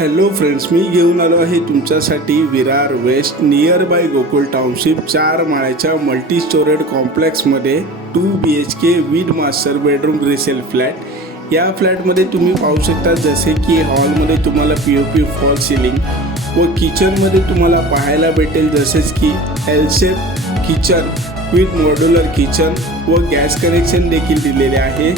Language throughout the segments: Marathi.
हॅलो फ्रेंड्स, मी घेऊन आलो आहे तुमच्यासाठी Virar west nearby Gokul township 4 माळ्याच्या मल्टी स्टोरेड कॉम्प्लेक्समध्ये 2 BHK with master bedroom resale flat. या फ्लॅटमध्ये तुम्ही पाहू शकता जसे की हॉलमध्ये तुम्हाला POP फॉल सिलिंग व किचनमध्ये तुम्हाला पाहायला भेटेल जसेच की L shape kitchen with modular kitchen व गॅस कनेक्शन देखील दिलेले आहे।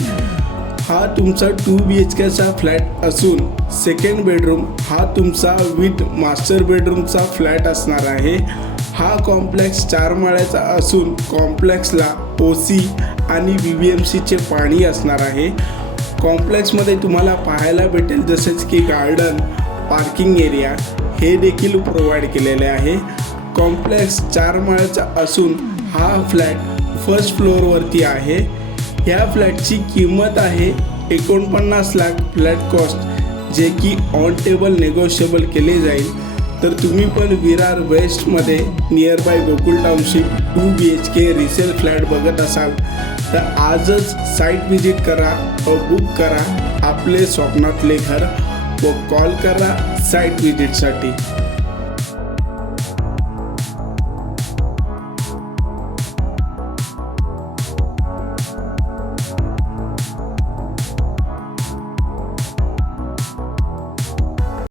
हा तुमचा 2 BHKचा फ्लॅट असून सेकंड बेडरूम हा तुमचा विथ मास्टर बेडरूमचा फ्लॅट असणार आहे। हा कॉम्प्लेक्स 4 माळ्याचा असून कॉम्प्लेक्सला OC आणि VVMCचे पाणी असणार आहे। कॉम्प्लेक्समध्ये तुम्हाला पाहायला भेटेल जसेच की गार्डन, पार्किंग एरिया हे देखील प्रोव्हाइड केलेले आहे। कॉम्प्लेक्स 4 माळ्याचा असून हा फ्लॅट फर्स्ट फ्लोअरवरती आहे। ह्या फ्लॅटची किंमत आहे 49 लाख फ्लॅट कॉस्ट, जे की ऑन टेबल नेगोशिएबल केले जाईल। तर तुम्ही पण विरार वेस्टमध्ये nearby Gokul township 2 BHK resale flat बघत असाल तर आजच साईट व्हिजिट करा व बुक करा आपले स्वप्नातले घर व कॉल करा साईट व्हिजिटसाठी।